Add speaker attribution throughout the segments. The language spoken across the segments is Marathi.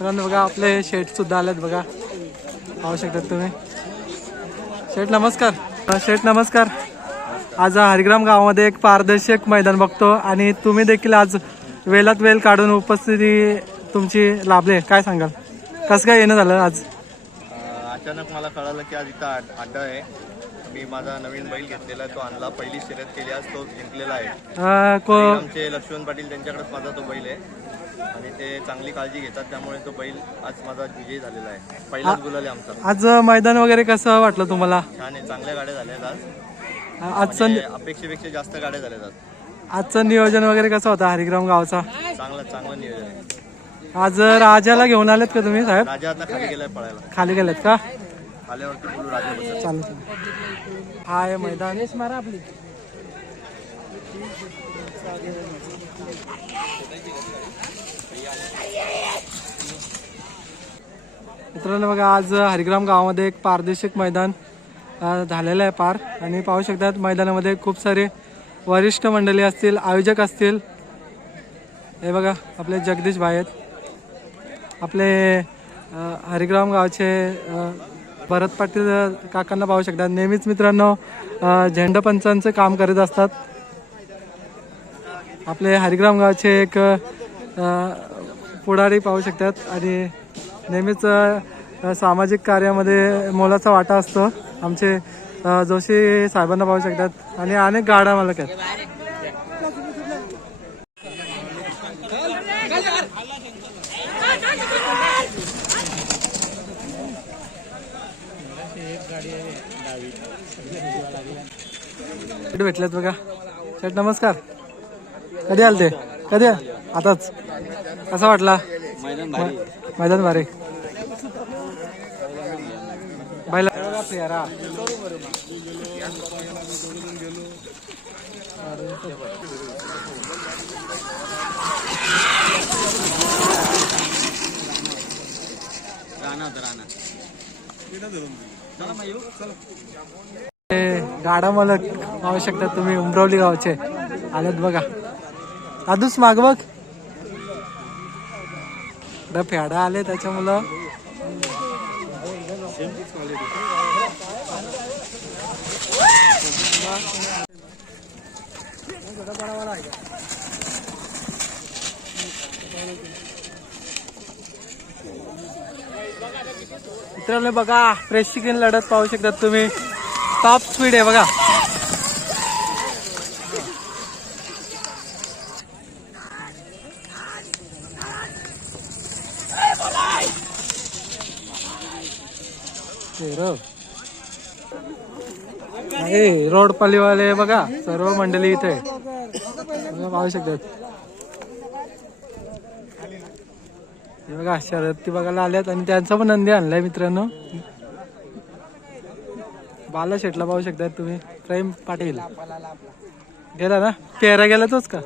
Speaker 1: मित्रांनो बघा आपले शेठ सुद्धा आलेत बघा. पाहू शकतात तुम्ही. शेठ नमस्कार. शेठ नमस्कार. आज हरिग्राम गावामध्ये एक पारदर्शक मैदान बघतो आणि तुम्ही देखील आज वेलात वेल काढून उपस्थिती तुमची लाभले काय सांगाल? कसं काय येणं झालं आज?
Speaker 2: अचानक मला कळालं की आज इथं आड- अड्डा आहे. मी माझा नवीन बैल घेतलेला तो आणला. पहिली शर्यत केली. आज तो जिंकलेला आहे. आमचे लक्ष्मण पाटील त्यांच्याकडेच माझा तो बैल आहे. आणि ते चांगली काळजी घेतात त्यामुळे तो बैल आज माझा विजयी झालेला आहे. पहिलाच गुलाल आहे आमचा.
Speaker 1: आज मैदान वगैरे कसं वाटलं तुम्हाला?
Speaker 2: छान आहे चांगल्या गाड्या झाल्या आहेत आज
Speaker 1: आजचं
Speaker 2: म्हणजे अपेक्षेपेक्षा जास्त गाड्या झाल्या आहेत
Speaker 1: आजचं नियोजन वगैरे कसं होतं हरिग्राम गावचा?
Speaker 2: आज चांगलं चांगलं नियोजन आहे.
Speaker 1: आज राजाला घेऊन आलेत का तुम्ही साहेब?
Speaker 2: राजा आता खाली गेलाय पळायला.
Speaker 1: खाली गेलेत का?
Speaker 2: आल्यावरती बोलू राजा
Speaker 1: हा आहे मैदान मारा आपली. मित्रांनो बघा आज हरिग्राम गावामध्ये एक पारदर्शक मैदान झालेलं आहे पार. आणि पाहू शकतात मैदानामध्ये खूप सारे वरिष्ठ मंडळी असतील आयोजक असतील. हे बघा आपले जगदीश भाई आहेत. आपले हरिग्राम गावचे भरत पाटील काकांना पाहू शकतात. नेहमीच मित्रांनो अ, झेंडापंचांचं काम करत असतात. आपले हरिग्राम गावचे एक पुढारी पाहू शकतात आणि नेहमीच सामाजिक कार्यामध्ये मोलाचा वाटा असतो. आमचे जोशी साहेबांना पाहू शकतात आणि अनेक गाड्या मालक आहेत. कुठे भेटलेत बघा. शेठ नमस्कार. कधी आलते? कधी? आताच. कसा वाटला? मैदान भारी. बैला फेरा गाडा मालक पाहू शकता तुम्ही उमरवली गावचे. आलेत बघा. दादूच माग बघ. इकडं फेडा आले त्याच्यामुळं मित्रांनो बघा फ्रेश चिकन लढत पाहू शकतात तुम्ही. टॉप स्पीड आहे बघा. रोड पलीवाले बघा सर्व मंडळी इथे. पाहू शकतात. हे बघा शर्यती बघायला आल्यात आणि त्यांचा पण नंदी आणलाय मित्रांनो. बाला शेटला पाहू शकतात तुम्ही. प्रेम पाटील. गेला ना? पेरा गेला तोच का?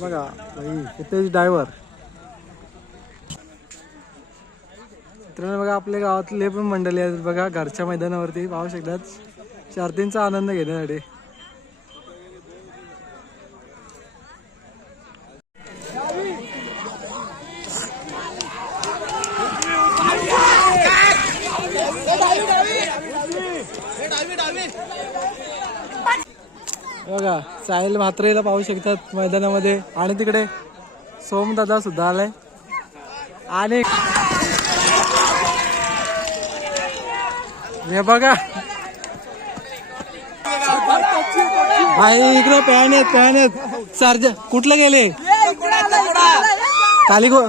Speaker 1: बघा हितेश ड्रायव्हर मित्रांनो बघा आपल्या गावातले पण मंडळी आहेत. बघा घरच्या मैदानावरती पाहू शकतात. शर्तींचा आनंद घेण्यासाठी. बघा साहिल म्हात्रेला पाहू शकतात मैदानामध्ये. आणि तिकडे सोमदादा सुद्धा आलाय आणि हे बघा. भाई इकडे पॅन आहेत पॅन आहेत. सर्ज कुठलं गेले? काली गो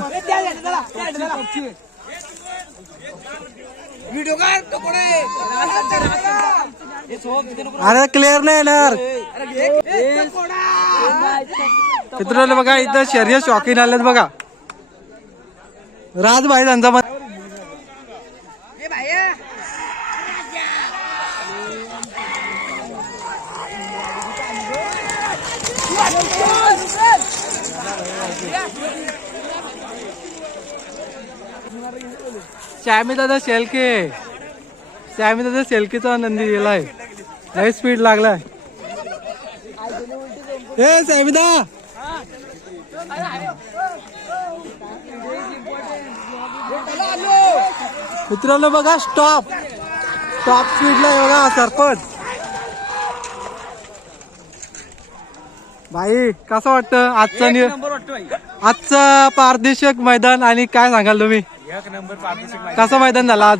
Speaker 1: अरे क्लिअर नाही येणार. मित्रांनो बघा इथं शरीर शॉकिंग आलेत बघा. राज भाई त्यांचा चाय श्यामी दादा शेलके. श्यामी दादा शेलकेचा नंदी गेलाय लय स्पीड लागलाय. ए श्यामीदा मित्रांनो बघा स्टॉप स्टॉप स्पीडला बघा सरपंच. भाई कसं वाटतं आजचा नि आजचं पारदर्शक मैदान आणि काय सांगाल तुम्ही? कसं मैदान झालं आज?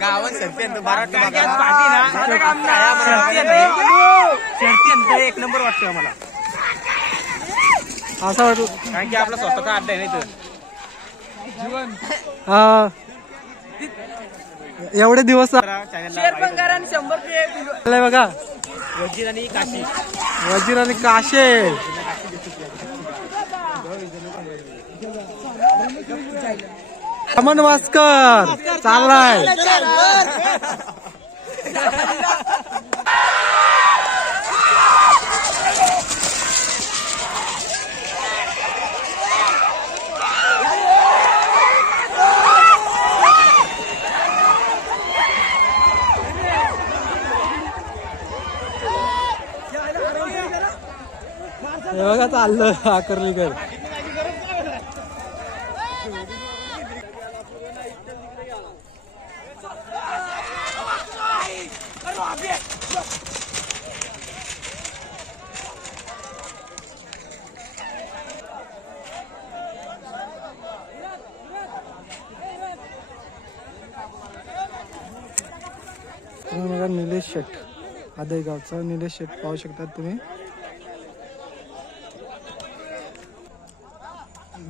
Speaker 2: गावात एक नंबर वाटतं आम्हाला.
Speaker 1: असं वाटलं.
Speaker 2: कारण की आपला स्वतःचा अड्डा आहे ना
Speaker 1: हा. एवढे दिवस बघा.
Speaker 2: वजीर आणि काशी.
Speaker 1: वजीर आणि काशे. अमन वास्कर. चाललाय हे बघा चाललं. आकर्लीकर हा बघा निलेश शेट. आदय गावचा निलेश शेट पाहू शकतात तुम्ही.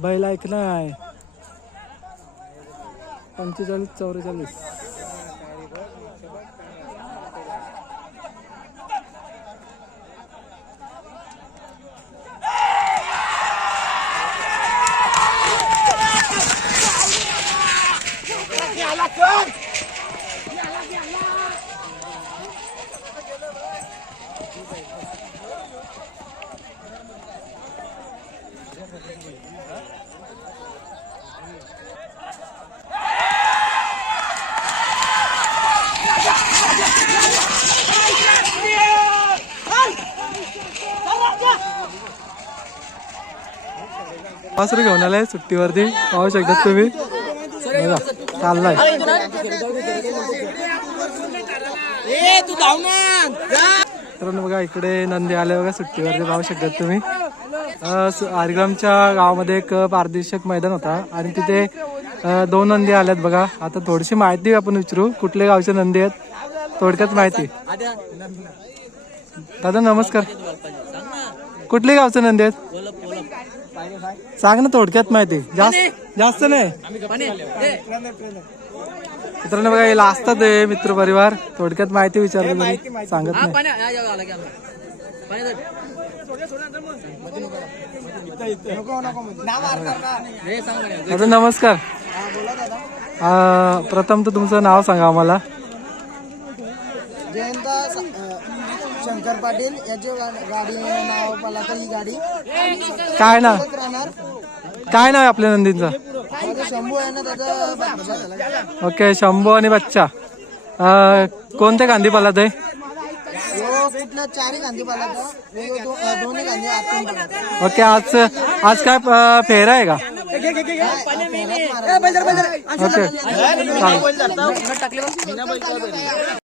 Speaker 1: बैल ऐकलं आहे. पंचेचाळीस चौवेचाळीस. वासरू घेऊन आलाय सुट्टीवरती. पाहू शकतात तुम्ही. बघा चाललाय. मित्रांनो बघा इकडे नंदी आले बघा सुट्टीवरती. पाहू शकतात तुम्ही. आरग्रामच्या गावामध्ये एक पारदर्शक मैदान होता. आणि तिथे दोन नंदी आल्यात बघा. आता थोडीशी माहिती आपण विचारू. कुठले गावचे नंदी आहेत? थोडक्यात माहिती. दादा नमस्कार. कुठले गावचे नंदी आहेत? सांग ना थोडक्यात माहिती. जास्त जास्त नाही. मित्रांनो बघा याला असतात मित्र परिवार. थोडक्यात माहिती विचारली सांगत नाही. दादा नमस्कार. अं, प्रथम तर तुमचं नाव सांगा आम्हाला.
Speaker 3: शंकर पाटील याची गाडी नाव मला तर ही गाडी.
Speaker 1: काय ना
Speaker 3: राहणार
Speaker 1: काय नाव आहे आपल्या नंदींचं?
Speaker 3: माझं शंभू आहे ना त्याचं.
Speaker 1: ओके शंभू आणि बच्चा. अं, कोणत्या गांधी पाला ते
Speaker 3: यो कुठल्या चारही गांधी पाला तो यो दो- अ, दोन्ही गांधी आतून पाला
Speaker 1: ओके आज आज काय अं, फेरा आहे का. ओके. चालेल